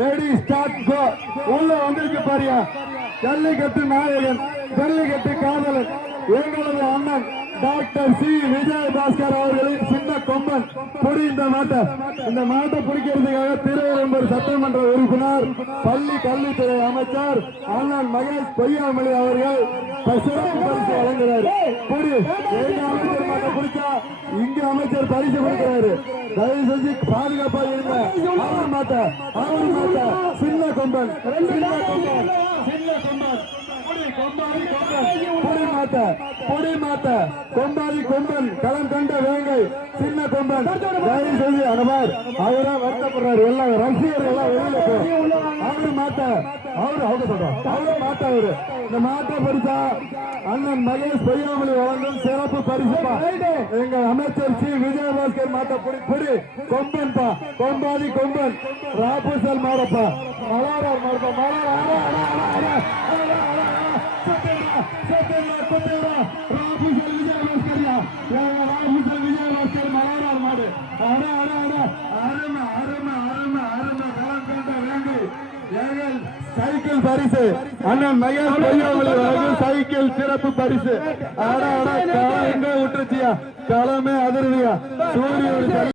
Ready start கோ. உள்ள வந்திருக்கு பாரியா ஜல்லிக்கட்டு நாயகன், ஜல்லிக்கட்டு காதலன், எங்களது அண்ணன் டாக்டர் சி விஜயபாஸ்கர் அவர்களின் சின்ன கொம்பன். புடி இந்த மாட்டை பிடிக்கிறதுக்காக திருவெரும்பூர் சட்டமன்ற உறுப்பினர், பள்ளி கல்வித்துறை அமைச்சர் அண்ணன் மகேஷ் பொய்யாமொழி அவர்கள் சிறப்பு பரிசு வழங்குகிறார். புடி எங்க அமைச்சர் மாட்டை பிடிச்சா இங்க அமைச்சர் பரிசு கொடுக்கிறாரு. தயவு செஞ்சு பாதுகாப்பா இருங்க. அவர் மாட்டை சின்ன கொம்பன், சின்ன கொம்பன், சின்ன கொம்பன், கொம்பாதி கொம்பன், களம் கண்ட வேங்கை சின்ன கொம்பன். தயவு செய்து அனுமார் அவரா வருத்தப்படுறாரு. எல்லாம் ரசிகர்கள் எல்லாம் வெளியில அவரு மாட்ட அவரு சொல்றாரு. அவரு மாட்ட அவரு இந்த மாட்டை பரிசா அண்ணன் மகேஷ் பொய்யாமொழி வழங்கும் சிறப்பு பரிசு. எங்க அமைச்சர் சி விஜயபாஸ்கர் மாட்ட புடி கொம்பன் பா, கொம்பாதி கொம்பன், ராபுசல் மாடப்பா, மலாரார் மாடப்பா, மலார் சைக்கிள் பரிசு அண்ணன் மகேஷ் பொய்யாமொழி வழங்கும் சைக்கிள் சிறப்பு பரிசு. எங்க விட்டுருச்சியா களமே அதிர்வியா சூரிய